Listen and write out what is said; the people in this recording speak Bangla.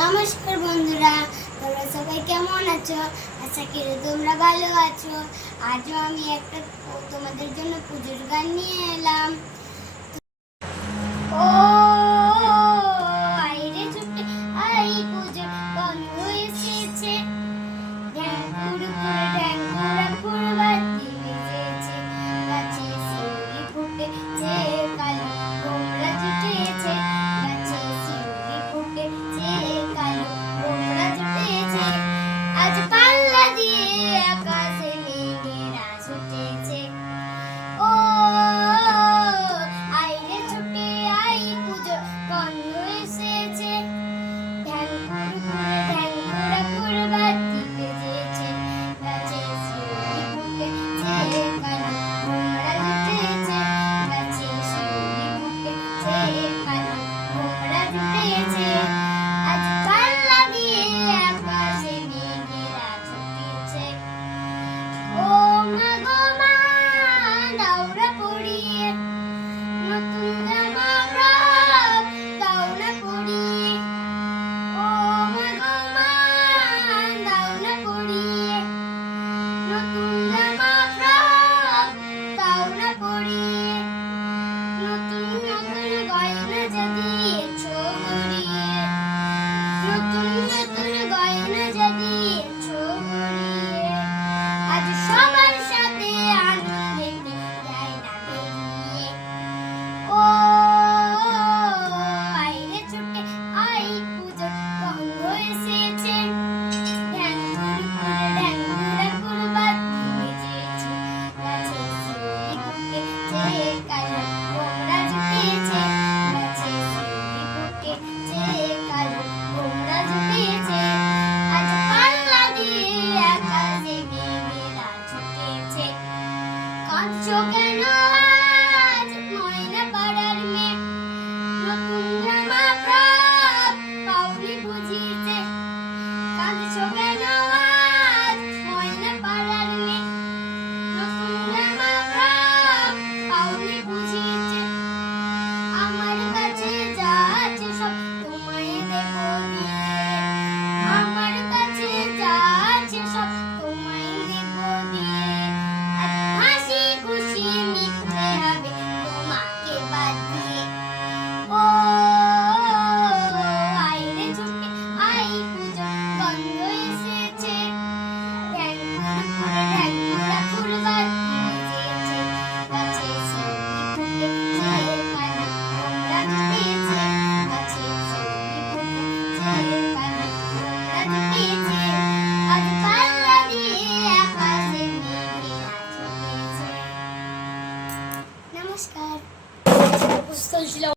নমস্কার বন্ধুরা, তোমরা সবাই কেমন আছো? আচ্ছা করি তোমরা ভালো আছো। আজও আমি একটা তোমাদের জন্য পুজোর গান নিয়ে এলাম। morning. কাঁদছো কেন? Angela